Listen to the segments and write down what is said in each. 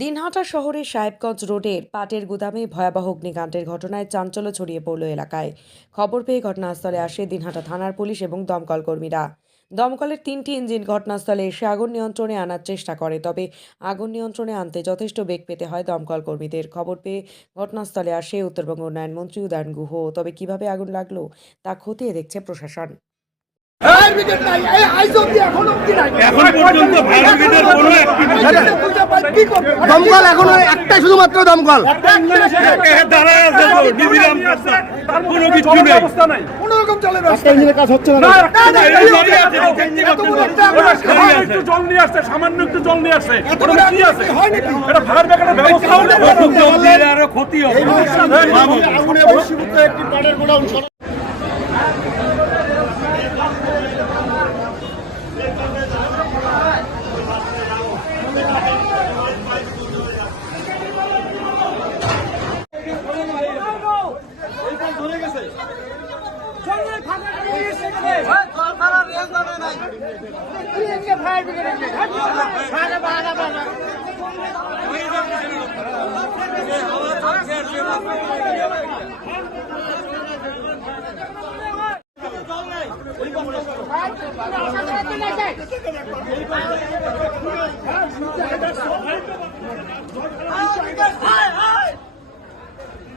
দিনহাটা শহরের সাহেবগঞ্জ রোডের পাটের গুদামে ভয়াবহ অগ্নিকাণ্ডের ঘটনায় চাঞ্চল্য ছড়িয়ে পড়ল এলাকায়। খবর পেয়ে ঘটনাস্থলে আসে দিনহাটা থানার পুলিশ এবং দমকল কর্মীরা। দমকলের 3টি ইঞ্জিন ঘটনাস্থলে এসে আগুন নিয়ন্ত্রণে আনার চেষ্টা করে, তবে আগুন নিয়ন্ত্রণে আনতে যথেষ্ট বেগ পেতে হয় দমকল কর্মীদের। খবর পেয়ে ঘটনাস্থলে আসে উত্তরবঙ্গ উন্নয়ন মন্ত্রী উদয়ন গুহ। তবে কিভাবে আগুন লাগলো তা খতিয়ে দেখছে প্রশাসন। দমকল এখনো একটাই, শুধুমাত্র দমকল। কাজ হচ্ছে না। জল নিয়ে আসছে, সামান্য একটু জল নিয়ে আসছে, কি আছে এটা ফায়ার ব্রিগেডের ব্যবস্থা আরো ক্ষতি হবে।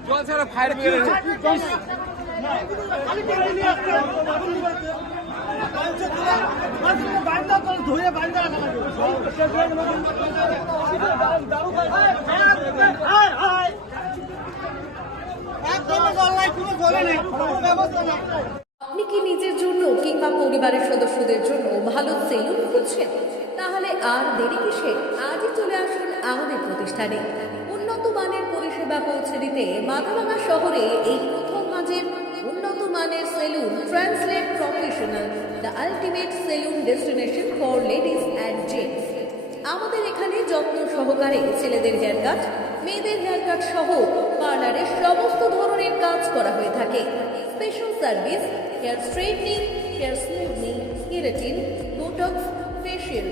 জল ছাড়া ফায়ার ব্রিগেড আপনি কি নিজের জন্য কিংবা পরিবারের সদস্যদের জন্য ভালো সেলুন খুঁজছেন? তাহলে আর দেরি কিসে? আজই চলে আসুন আমাদের প্রতিষ্ঠানে। উন্নত মানের পরিষেবা পৌঁছে দিতে মাথাভাঙা শহরে এই প্রথম মাঝের উন্নত মানের salon translate professional, the ultimate salon destination for ladies and gents. আমাদের এখানে যত্ন সহকারে ছেলেদের হেয়ার কাট, মেয়েদের হেয়ার কাট সহ পার্লারের সমস্ত ধরনের কাজ করা হয়ে থাকে। Special service hair straightening, hair smoothening, keratin, Botox, facial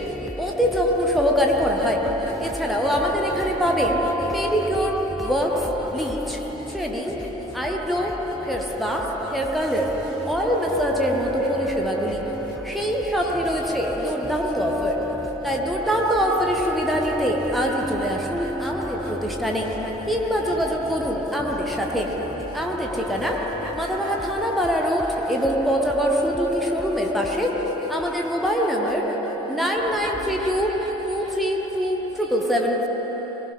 অতি যত্ন সহকারে করা হয়। এছাড়াও আমাদের এখানে পাবেন pedicure, wax, bleach, threading, eyebrow, hair spa, hair colour, oil ম্যাসাজের মতো পরিষেবাগুলি। সেই সাথে রয়েছে দুর্দান্ত অফার। তাই দুর্দান্ত অফারের সুবিধা নিতে আজই চলে আসুন আমাদের প্রতিষ্ঠানে কিংবা যোগাযোগ করুন আমাদের সাথে। আমাদের ঠিকানা মাথাভাঙা থানাপাড়া রোড এবং পচাগড় সুজুকি শোরুমের পাশে। আমাদের মোবাইল নাম্বার 9932233777।